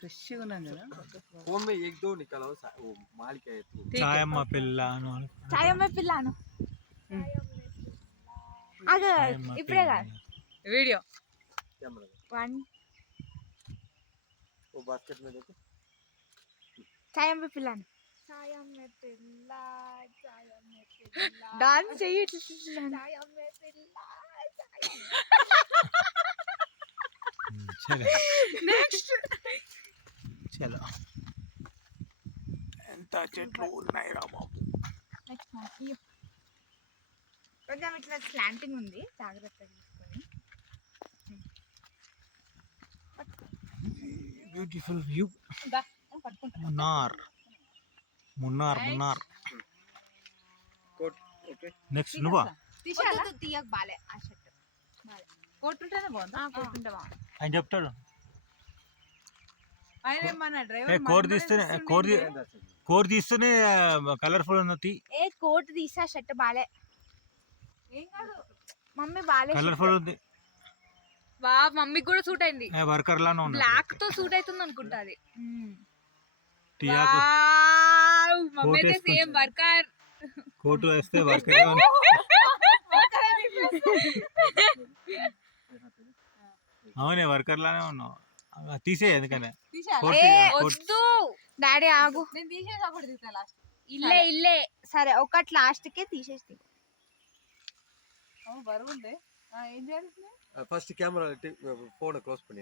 ఫ్రెష్గా ఉన్నాను కదా. फोन में एक दो निकला वो माल क्या है तू చాయమ్మ పిల్లను చాయమ్మ పిల్లను అదే ఇప్పుడే కాదు వీడియో कैमरा 1 वो बास्केट में देखो చాయమ్మ పిల్లను డాన్స్ చెయ్యట్లేదు చలో నెక్స్ట్ చలో ఎంత చెట్లు ఉన్నాయి రా బాబు. నెక్స్ట్ కొంచెం ఇట్లా స్లాంటింగ్ ఉంది జాగ్రత్తగా తీసుకొని బ్యూటిఫుల్ వ్యూ. పట్టుకుంటా. మున్నార్ మున్నార్ మున్నార్. कोट ओके నెక్స్ట్ నువ్వా తీసాలా తీయక బాలే ఆ షర్ట్ బాలే కొట్టుంటేనే బాగుందా? కొట్టుకుంటా బాగుంది ఆయన చెప్తాడు. ఆయన మన డ్రైవర్ కోట్ తీస్తేనే కోట్ తీస్తేనే కలర్ఫుల్ ఉన్నది. ఏ కోట్ తీసా షర్ట్ బాలే ఏం కాదు. మమ్మీ బాలే కలర్ఫుల్ ఉంది. వా మమ్మీకి కూడా సూట్ అయింది వర్కర్ లానే ఉంది. బ్లాక్ తో సూట్ అవుతుంది అనుకుంటా అది టియాకు మమ్మీ అయితే సేమ్ వర్కర్ కోటు వేస్తే వర్కర్ అవునే వర్కర్ లానే ఉన్నావు. తీసే ఎందుకనే తీసేయాలా? కోట్ వద్దు డాడీ ఆగు నేను తీసేసి అప్పుడు తీసా లాస్ట్. ఇల్లే సరే ఒకటి లాస్ట్ కే తీసేసి బరువు ఉంది. ఏం చేయాలి? फर्स्ट कैमरा फोन क्लोज பண்ணி